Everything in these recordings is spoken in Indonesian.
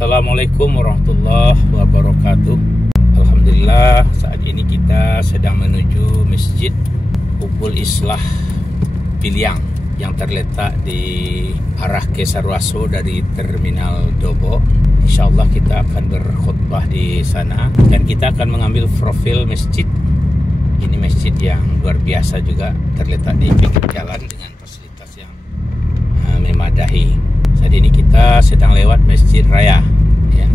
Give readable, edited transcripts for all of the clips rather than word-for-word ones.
Assalamualaikum warahmatullahi wabarakatuh. Alhamdulillah, saat ini kita sedang menuju Masjid Hubul Islah Piliang yang terletak di arah Kesarwaso dari Terminal Dobo. Insyaallah kita akan berkhutbah di sana dan kita akan mengambil profil masjid. Ini masjid yang luar biasa juga, terletak di pinggir jalan dengan fasilitas yang memadahi. Saat ini kita sedang lewat Masjid Raya, ya.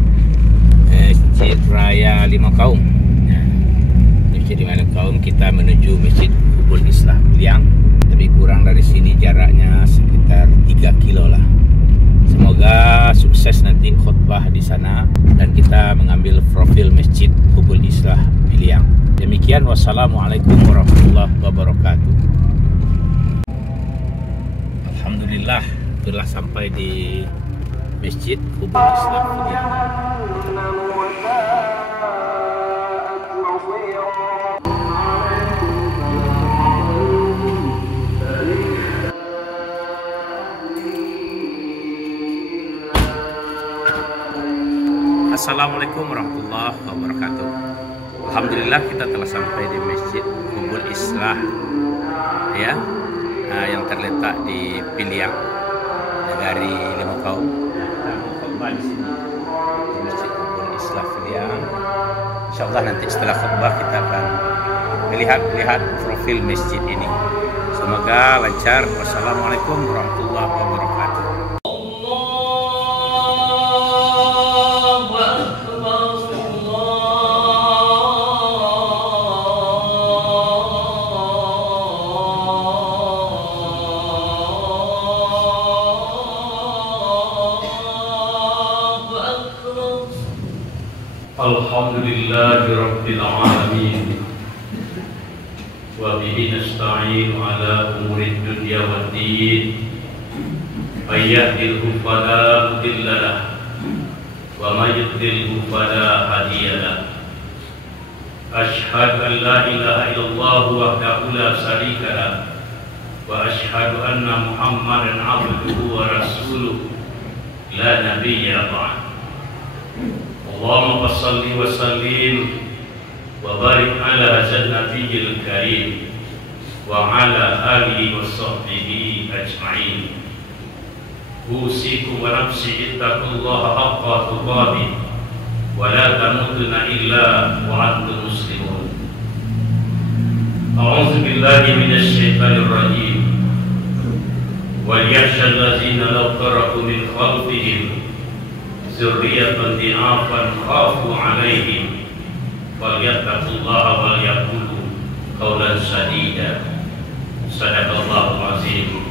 Masjid Raya Lima Kaum. Ya. Masjid Lima Kaum, kita menuju Masjid Hubul Islah Piliang. Lebih kurang dari sini jaraknya sekitar 3 kilo lah. Semoga sukses nanti khutbah di sana dan kita mengambil profil Masjid Hubul Islah Piliang. Demikian, wassalamualaikum warahmatullahi wabarakatuh. Alhamdulillah, telah sampai di Masjid Hubul Islah Piliang. Assalamualaikum warahmatullahi wabarakatuh. Alhamdulillah, kita telah sampai di Masjid Hubul Islah, ya, yang terletak di Piliang, Negari Lima Kaum. Kita khutbah di sini di Masjid Hubul Islah Piliang. Insyaallah nanti setelah khutbah kita akan melihat profil masjid ini. Semoga lancar. Wassalamualaikum warahmatullahi wabarakatuh. Alhamdulillahi Rabbil Alamin, wa bihi nasta'in ala umuri dunya wad din. May yahdihillahu fala mudilla lahu wa may yudlilhu fala hadiya lahu. Asyhadu an la ilaha illallah wahdahu la syarika lahu wa asyhadu anna Muhammadan abduhu wa rasuluhu la nabiyya ba'd. Allahumma salli wa sallim wa barik ala hadzal nabiyil karim wa ala alihi wa sahbihi ajma'in. Usikum wa nafsi ittaqullaha haqqa tuqatih wa la tamutunna illa wa antum muslimun. A'udzu billahi minasy syaithanir rajim. Wal yakhshal ladzina law taraku min khalfihim zurriyatan di'afan khafu 'alaihim falyattaqullaha wal yaqulu qawlan sadida. Shadaqallahul azim.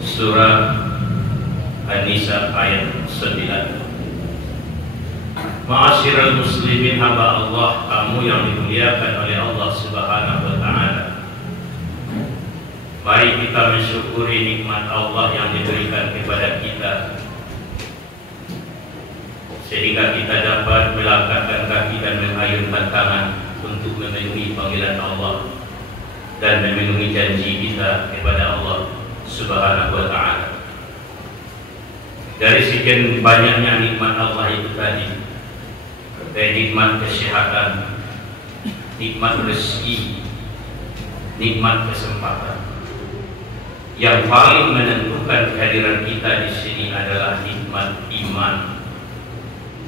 Surah An-Nisa ayat 9. Ma'asyiral muslimin, hamba Allah, kamu yang dimuliakan oleh Allah Subhanahu wa taala. Mari kita mensyukuri nikmat Allah yang diberikan kepada kita, sehingga kita dapat melangkahkan kaki dan mengayunkan tangan untuk memenuhi panggilan Allah dan memenuhi janji kita kepada Allah Subhanahu wa ta'ala. Dari sekian banyaknya nikmat Allah itu tadi, dari nikmat kesehatan, nikmat rezeki, nikmat kesempatan, yang paling menentukan kehadiran kita di sini adalah nikmat iman,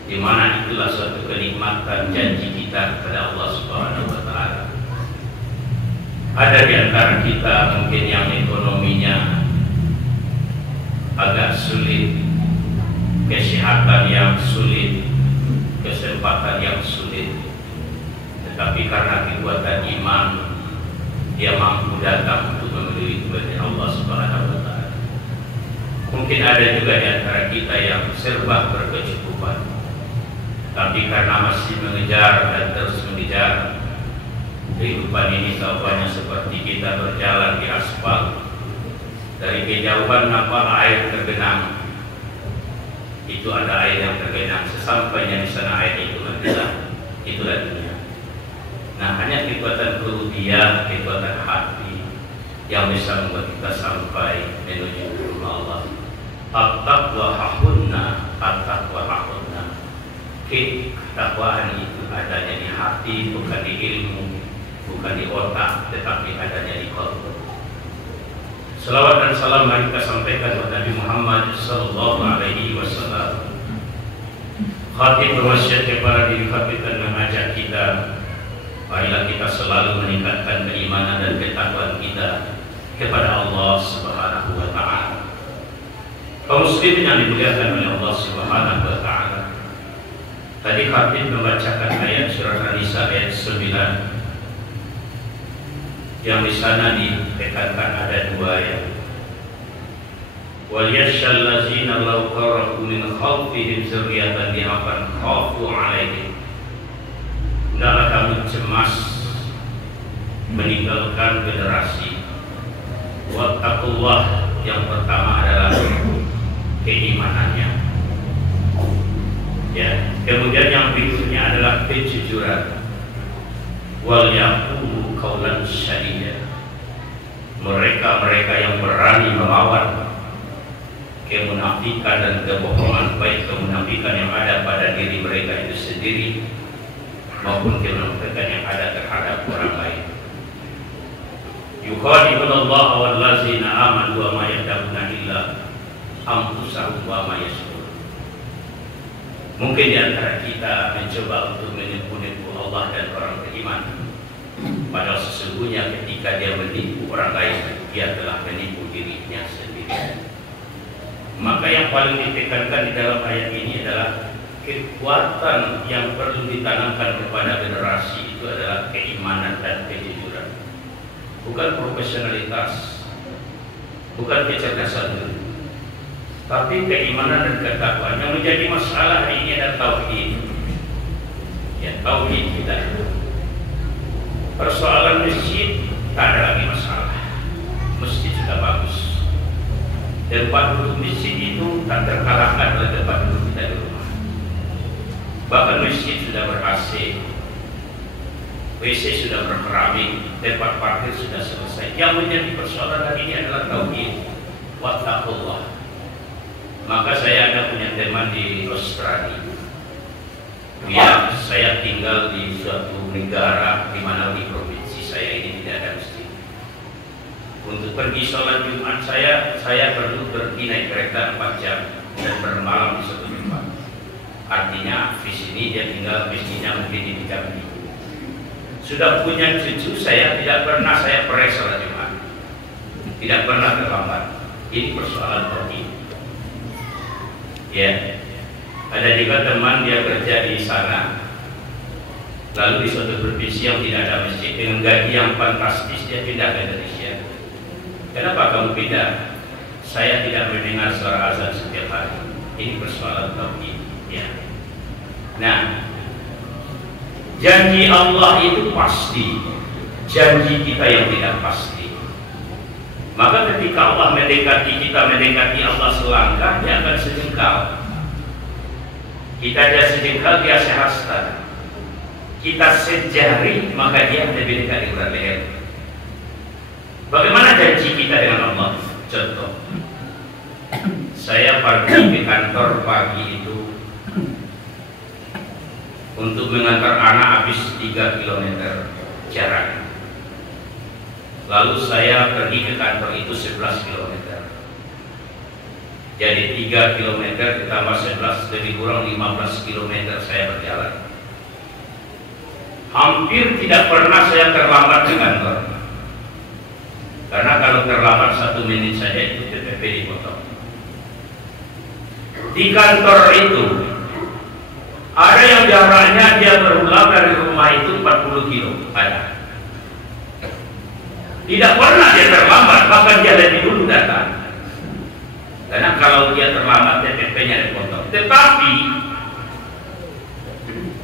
di mana itulah suatu kenikmatan janji kita kepada Allah Subhanahu wa taala. Ada di antara kita mungkin yang ekonominya agak sulit, kesehatan yang sulit, kesempatan yang sulit, tetapi karena kekuatan iman dia mampu datang untuk memenuhi kebutuhan Allah Subhanahu wa taala. Mungkin ada juga di antara kita yang serba berkecukupan, tapi karena masih mengejar dan terus mengejar kehidupan ini, tampaknya seperti kita berjalan di aspal. Dari kejauhan nampak air tergenang. Itu ada air yang tergenang. Sesampainya di sana air itu itulah dunia. Nah, hanya kekuatan ruhiyah, kekuatan hati yang bisa membuat kita sampai menuju rumah Allah. At-taqwa hahunna, at-taqwa hahunna. Ketakwaan itu adanya di hati, bukan di ilmu, bukan di otak, tetapi adanya di qalbu. Salawat dan salam mari kita sampaikan kepada Nabi Muhammad sallallahu alaihi wasallam. Khatib berwasiat kepada diri khatib dan mengajak kita, marilah kita selalu meningkatkan keimanan dan ketakwaan kita kepada Allah Subhanahu wa taala. Kaum muslimin yang dimuliakan oleh Allah Subhanahu wa taala. Tadi khatib membacakan ayat surat An-Nisa ayat 9 yang di sana ditekankan ada dua ayat. Wal yashal ladzina law qarabu min khalfihim dzurriyyatan dha'afan khafu 'alaihim. Hendaklah kamu cemas meninggalkan generasi. Wattaqullah, yang pertama adalah keimanannya. Ya, kemudian yang berikutnya adalah kejujuran. Wal yaqulu qaulan sadida. Mereka yang berani melawan kemunafikan dan kebohongan, baik kemunafikan yang ada pada diri mereka itu sendiri maupun kemunafikan yang ada terhadap orang lain. Yukhadi'unallaha wallazina amanu wa ma yad'una illa anfusahum wa ma yashurun. Mungkin di antara kita mencoba untuk menipu Allah dan orang beriman, padahal sesungguhnya ketika dia menipu orang lain, dia telah menipu dirinya sendiri. Maka yang paling ditekankan di dalam ayat ini adalah kekuatan yang perlu ditanamkan kepada generasi itu adalah keimanan dan kejujuran, bukan profesionalitas, bukan kecerdasan, tapi keimanan dan ketakwaan. Yang menjadi masalah hari ini adalah tauhid. Ya, tauhid kita. Persoalan masjid tak ada lagi masalah. Masjid sudah bagus. Tempat duduk masjid itu tak terkalahkan oleh tempat duduk kita di rumah. Bahkan masjid sudah ber-AC, WC sudah berkeramik, tempat parkir sudah selesai. Yang menjadi persoalan hari ini adalah tauhid. Wattaqullah. Maka saya ada punya teman di Australia. Ya, saya tinggal di suatu negara di mana di provinsi saya ini tidak ada masjid. Untuk pergi sholat Jumat saya perlu pergi naik kereta 4 jam dan bermalam di suatu tempat. Artinya di sini dia tinggal masjidnya mungkin di Jambi. Sudah punya cucu, saya tidak pernah saya pergi sholat Jumat, tidak pernah terlambat. Ini persoalan tauhid. Ya, ada juga teman dia kerja di sana, lalu di suatu provinsi yang tidak ada masjid dengan gaji yang fantastis dia pindah ke Indonesia. Kenapa kamu pindah? Saya tidak mendengar suara azan setiap hari. Ini persoalan tauhid. Ya. Nah, janji Allah itu pasti, janji kita yang tidak pasti. Maka ketika Allah mendekati kita, mendekati Allah selangkah, dia akan sejengkal. Kita dia sejengkal, dia sehasta. Kita sejari, maka dia lebih dekat di urat leher. Bagaimana janji kita dengan Allah? Contoh, saya pergi ke kantor pagi itu untuk mengantar anak habis 3 km jarak. Lalu saya pergi ke kantor itu 11 km. Jadi 3 km ditambah 11 lebih kurang 15 km saya berjalan. Hampir tidak pernah saya terlambat ke kantor. Karena kalau terlambat 1 menit saja itu TPP dipotong. Di kantor itu ada yang jaraknya dia berulang dari rumah itu 40 kilo. Ada. Tidak pernah dia terlambat, bahkan dia lebih dulu datang. Karena kalau dia terlambat TPP-nya dipotong. Tetapi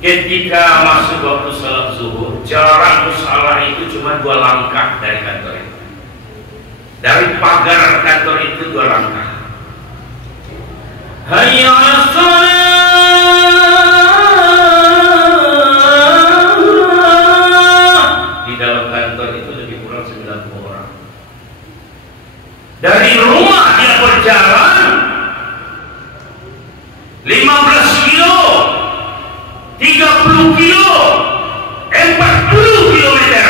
ketika masuk waktu sholat zuhur, jarak musalah itu cuma 2 langkah dari kantor itu. Dari pagar kantor itu 2 langkah. Hayya 'alas shalah. Di dalam kantor itu lebih kurang 90 orang. Dari rumah dia berjalan 15 kilo 50 kilo, 40 kilometer.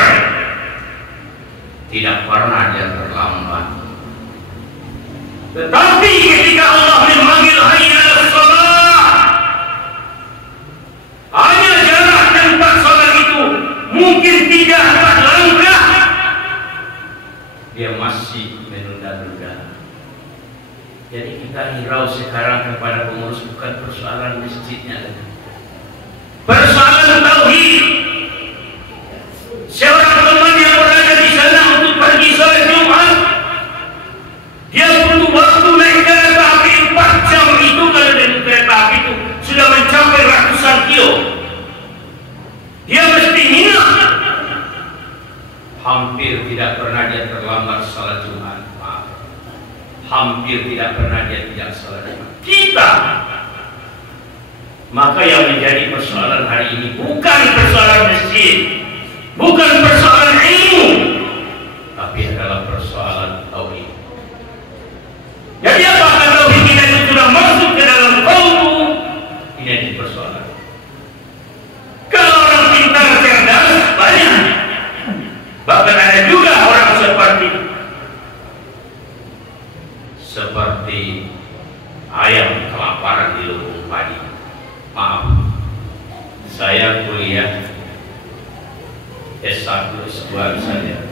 Tidak pernah dia terlambat. Tetapi ketika Allah memanggil hayya 'alas shalah, hanya jarak tempat salat itu mungkin 3-4 langkah, dia masih menunda-nunda. Jadi kita hirau sekarang kepada pengurus bukan persoalan masjidnya, persoalan tauhid. Seorang teman yang berada di sana untuk pergi salat Jumat, dia butuh waktu naik kereta api 4 jam. Itu kalau dari kereta api itu sudah mencapai ratusan kilo. Dia mesti minum. Hampir tidak pernah dia terlambat salat Jumat. Hampir tidak pernah dia tidak salat Jumat. Kita, maka yang menjadi persoalan hari ini bukan persoalan masjid, bukan persoalan ilmu, tapi adalah persoalan tauhid. Jadi apakah tauhid kita itu sudah masuk ke dalam qalbu? Ini yang persoalan. Kalau orang pintar cerdas banyak, bahkan ada juga orang seperti ayam kelaparan di lumbung padi. Maaf, saya kuliah S1 S2 saja.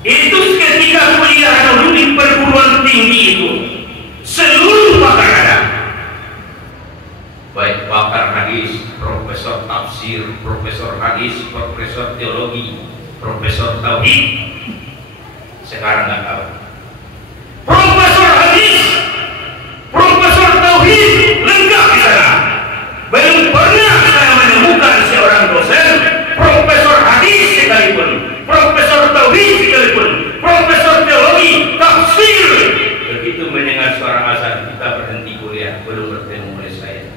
Itu ketika kuliah dulu di perguruan tinggi itu, seluruh pakar ada, baik pakar hadis, profesor tafsir, profesor hadis, profesor teologi, profesor tauhid. Sekarang nggak tahu. Profesor hadis, profesor tauhid lengkap di sana. Belum pernah saya menemukan seorang dosen profesor hadis sekalipun, profesor tauhid sekalipun, profesor teologi, tafsir. Begitu mendengar suara azan kita berhenti kuliah, belum bertemu oleh saya.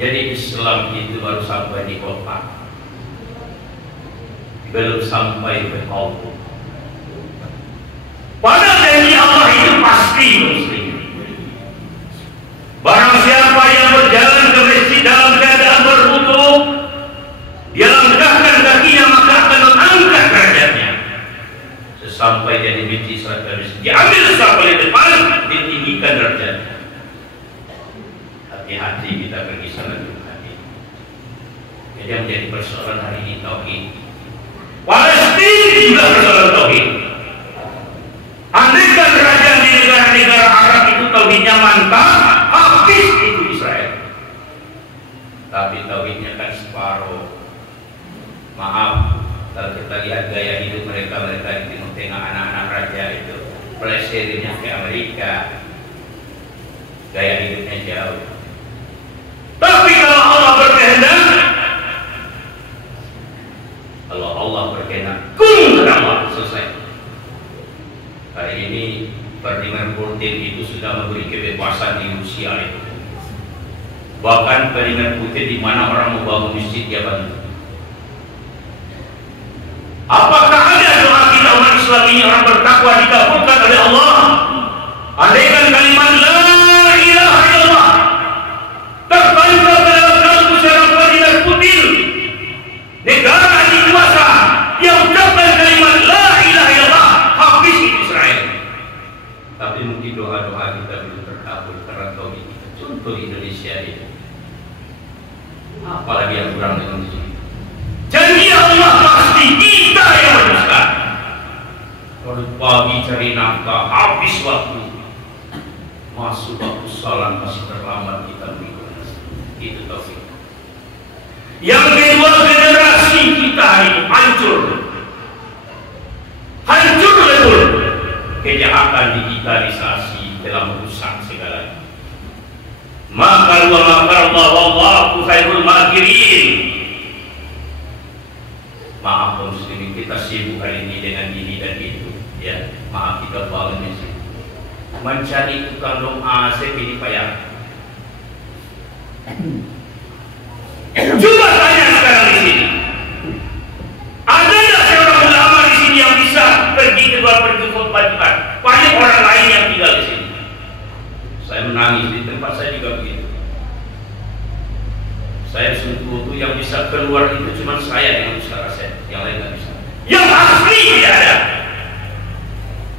Jadi Islam itu baru sampai di kota, belum sampai ke kaum. Pada janji Allah itu pasti muslim. Barang siapa yang berjalan ke masjid dalam keadaan berwudu, dia langkahkan kakinya maka akan mengangkat derajatnya. Sesampai dia dibenci salat ke masjid, diambil sampai depan, ditinggikan derajatnya. Hati-hati kita pergi salat Jumat. Jadi yang menjadi persoalan hari ini tauhid. Palestina juga persoalan tauhid. Andaikan kerajaan di negara-negara Arab itu tauhidnya mantap, habis itu Israel. Tapi tauhidnya kan separuh. Maaf, kalau kita lihat gaya hidup mereka di Timur Tengah, anak-anak raja itu pelesirnya ke Amerika, gaya hidupnya jauh. Tapi kalau Allah berkehendak, kalau Allah berkehendak, kun Allah selesai. Hari ini Vladimir Putin itu sudah memberi kebebasan di Rusia itu. Bahkan Vladimir Putin di mana orang mau bangun masjid dia bantu. Apakah ada doa kita umat Islam ini orang bertakwa dikabulkan oleh Allah? Andaikan kalimat la ilaha illallah tertancap dalam kalbu seorang Vladimir Putin, negara anti kuasa yang ucapkan kalimat la ilaha illallah, habis Israel. Tapi mungkin doa-doa kita belum terkabul karena tauhid kita. Contoh di Indonesia ini, apalagi yang kurang dengan itu. Janji Allah pasti kita yang berdusta. Kalau pagi cari nafkah, habis waktu, masuk waktu salat masih terlambat kita mengikuti. Itu tauhid. Yang kedua, generasi kita ini hancur. Hancur betul. Kejahatan digitalisasi telah merusak segalanya. Maka wallahu khairul makirin. Maaf muslimin, kita sibuk hari ini dengan ini dan itu, ya. Maaf kita bangun masjid, mencari tukang doa ini payah. Coba tanya sekarang di sini, ada nggak seorang ulama di sini yang bisa pergi khutbah Jumat? Banyak orang lain yang tinggal di sini. Saya menangis di tempat saya juga begitu. Saya sungguh yang bisa keluar itu cuma saya dengan Ustaz Asep, yang lain nggak bisa. Yang asli tidak ada.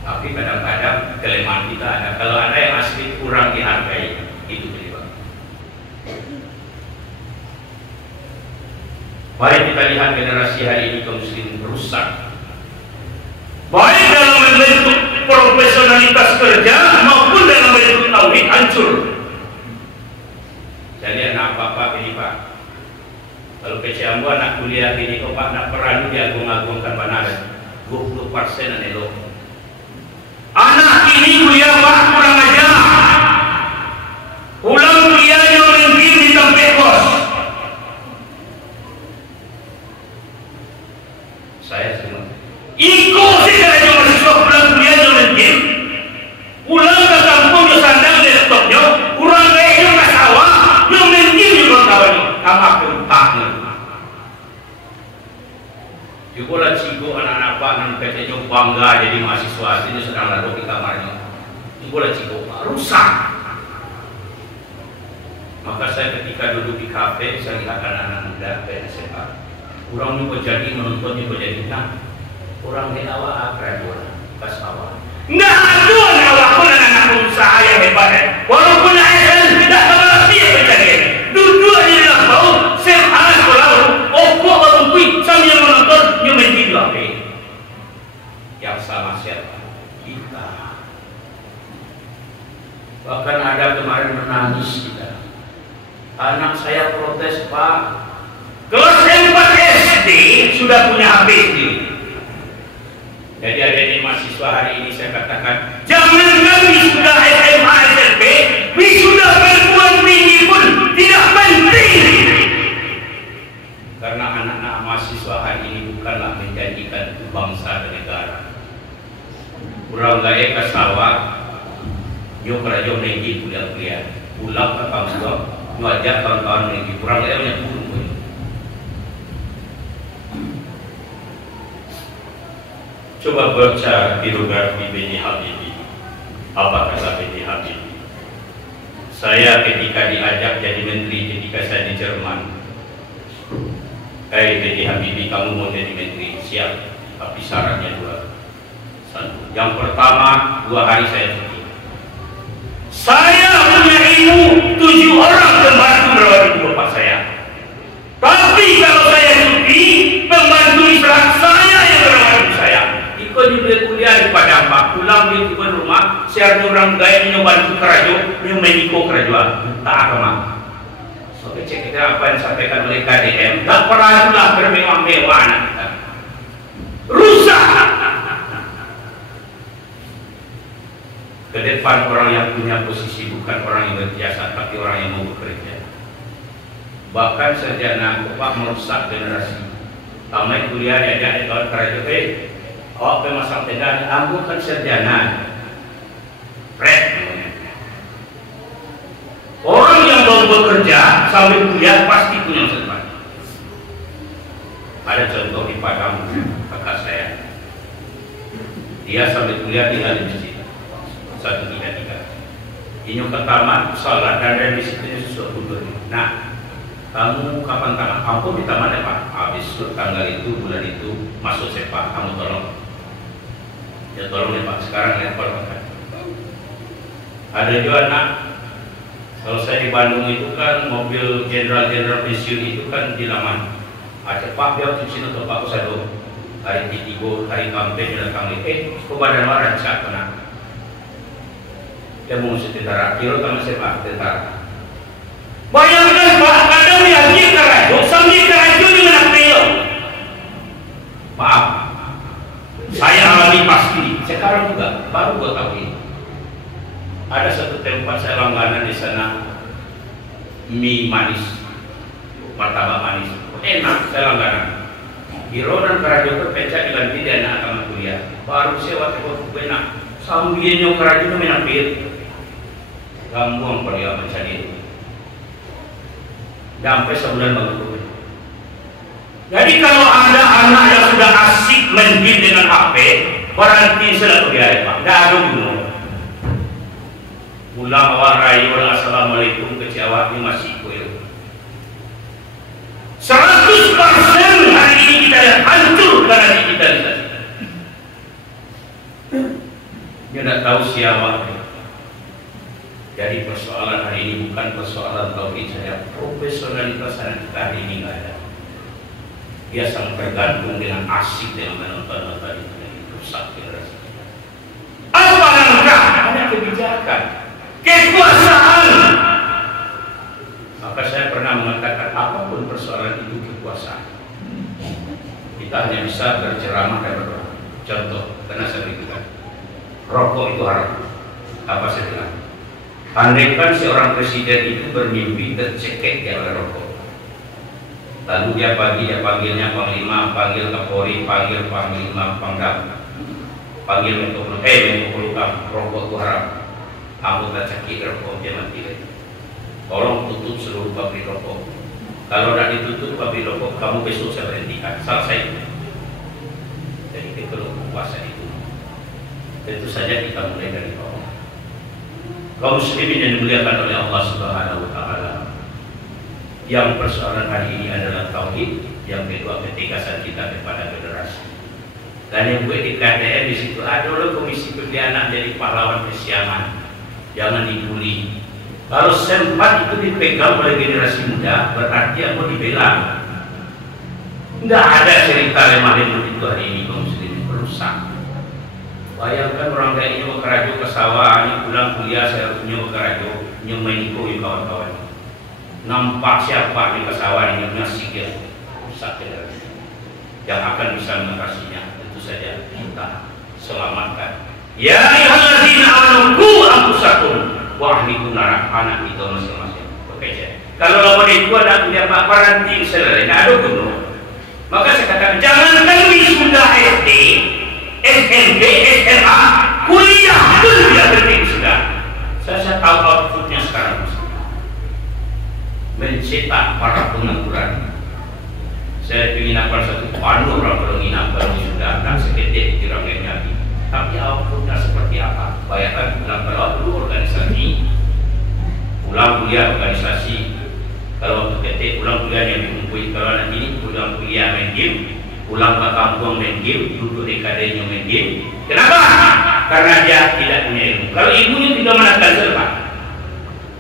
Tapi kadang-kadang kelemahan kita ada. Kalau ada yang asli kurang dihargai, itu penyebab. Mari kita lihat generasi hari ini kaum muslimin rusak. Baik dalam bentuk profesionalitas kerja maupun dalam bentuk tauhid hancur. Jadi anak bapak ini Pak, kalau ke Ciambu anak kuliah ini kok Pak nak perlu diagung-agungkan benar 20% anelo. Anak ini kuliah Pak kurang ajar. Pulang kuliahnya mungkin di tempat kos. Saya semua ikut sih kalau mahasiswa pulang kuliahnya mungkin. Pulang ke kampung yo sandang laptopnya, kurang kayaknya ke sawah, yo mungkin juga kawannya. Kamak kentangnya. Juga lah cigo anak-anak Pak nan PT-nya bangga jadi mahasiswa ini sedang lalu di kamarnya. Juga lah cigo rusak. Maka saya ketika duduk di kafe saya lihat anak-anak muda SMA. Kurang juga jadi menonton juga jadi nah. Kurang di awal graduan pas awal. Nggak ada awal pun anak usaha yang hebat. Walaupun ASN tidak terlalu berjaya. Dua-dua di dalam bau SMA sekolah opo berkumpul sambil menonton nyumen di HP. Yang sama siapa? Kita. Bahkan ada kemarin menangis kita. Anak saya protes Pak. Kelas 4 SD sudah punya HP ini. Jadi adik-adik mahasiswa hari ini saya katakan, jangankan wisuda SMA SMP, wisuda perguruan tinggi pun tidak penting. Karena anak-anak mahasiswa hari ini bukanlah menjadikan bangsa dan negara. Kurang gaya ke sawah, nyo kerja menjadi kuliah-kuliah, pulang ke kampung, nyo ajak kawan-kawan menjadi kurang gaya banyak burung. Coba baca biografi B.J. Habibie. Apa kata B.J. Habibie? Saya ketika diajak jadi menteri ketika saya di Jerman. B.J. Habibie, kamu mau jadi menteri? Siap. Tapi syaratnya dua. Satu. Yang pertama, 2 hari saya cuti. Saya punya ilmu 7 orang pembantu merawat ibu bapak saya. Tapi kalau saya cuti, pembantu Islam saya yang merawat ibu saya. Ikut dibeli kuliah di Padang Pak, pulang di rumah, siar orang gaya nyoba kerajo, nyoba kerajuan, tak agama. Oke, cek kita apa yang disampaikan oleh KDM, tak pernah bermewah-mewah anak kita. Rusak. Ke depan orang yang punya posisi bukan orang yang berjasa, tapi orang yang mau bekerja. Bahkan sarjana Bapak merusak generasi. Tamai kuliah diajak di tahun kerajo, awak pemasang tenda, aku kan sarjana. Red. Orang yang mau bekerja sambil kuliah pasti punya masa depan. Ada contoh di Padang, kakak saya. Dia sambil kuliah tinggal di masjid 133. Ini ke taman, sholat dan dari disiplinnya sesuatu dulu. Nah, kamu kapan tamat? Kamu di taman ya Pak? Habis tanggal itu, bulan itu masuk sepak, kamu tolong. Ya tolong ya Pak, sekarang lempar makan. Ada juga anak, kalau saya di Bandung itu kan mobil jenderal-jenderal pensiun itu kan di laman. Ada Pak, dia di sini atau Pak Usado, hari Titigo, hari kampanye datang ke badan waran cak kena. Dia mau ngusir tentara, kira sama siapa tentara. Bayangkan Pak, kadang dia kerajo, sambil kerajo di mana beliau. Maaf, saya alami pasti. Sekarang juga baru gue tahu ini. Ada satu tempat saya langganan di sana, mie manis, martabak manis, enak saya langganan. Hiro dan kerajo terpecah dengan tidak anak agama kuliah. Baru sewa teko enak. Sambilnya kerajo menapir. Gampang kuliah macam itu. Sampai sebulan baru. Jadi kalau ada anak yang sudah asik main game dengan HP, berarti sudah kuliah Pak. Tidak ada gunung. Pulang awal rayu, assalamualaikum ke Jawa ini masih kuil. Indonesia hancur karena digitalisasi. Dia tidak tahu siapa. Jadi persoalan hari ini bukan persoalan tauhid saja, profesionalitas kita hari ini nggak ada. Dia sangat tergantung dengan asik dengan menonton itu rusak generasi kita. Apa langkah? Ada kebijakan, kekuasaan. Maka saya pernah mengatakan apapun persoalan itu kekuasaan. Kita hanya bisa berceramah dan berdoa. Contoh, karena saya berikan rokok itu haram. Apa saya bilang? Andaikan seorang presiden itu bermimpi tercekek dia oleh rokok. Lalu dia panggilnya panglima, panggil Kapolri, panggil panglima Pangdam, panggil Menko Polhukam, rokok itu haram. Anggota cekik rokok dia mati. Tolong tutup seluruh pabrik rokok. Kalau tidak ditutup pabrik rokok, kamu besok saya berhentikan. Selesai. Jadi kalau kekuasaan itu, tentu saja kita mulai dari bawah. Kaum muslimin yang dimuliakan oleh Allah Subhanahu wa taala. Yang persoalan hari ini adalah tauhid, yang kedua ketegasan kita kepada generasi. Dan yang gue di KTM di situ ada loh komisi pembeli anak jadi pahlawan kesiangan. Jangan dibully. Kalau sempat itu dipegang oleh generasi muda, berarti aku dibela. Tidak ada cerita lemah lembut itu hari ini kaum muslimin berusaha. Bayangkan orang kayak ini kerajo ke sawah, ini pulang kuliah saya punya kerajo, main iko kawan-kawan. Nampak siapa di pesawat ini punya sikil rusak yang akan bisa mengatasinya. Tentu saja kita selamatkan. Ya ayyuhallazina amanu qu anfusakum wa ahlikum nar, anak kita masing-masing bekerja. Kalau lawan itu ada punya Pak Paranting selain ada gunung. Maka saya katakan jangan wisuda SD, SMP, SMA, kuliah pun tidak penting sudah. Saya tahu outputnya sekarang. Mencetak para pengangguran. Saya ingin apa satu pandu orang penghinaan kalau sudah tak seketik dirangkainya. Tapi outputnya seperti apa? Bayangkan pulang kalau dulu organisasi, pulang kuliah organisasi. Kalau ketik pulang kuliah yang dikumpulkan, kalau nanti ini pulang kuliah main game, pulang ke kampung main game, duduk di kadenya main game. Kenapa? Karena dia tidak punya ilmu. Kalau ibunya tinggal menonton selesai,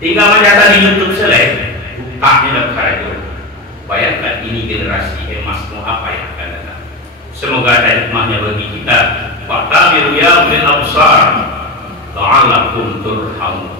tinggal mencatat di YouTube selesai. Haknya dalam perkara itu. Bayangkan ini generasi emas mau apa yang akan datang. Semoga ada hikmahnya bagi kita. Fa'tabiru ya ulil absar la'allakum turhamun.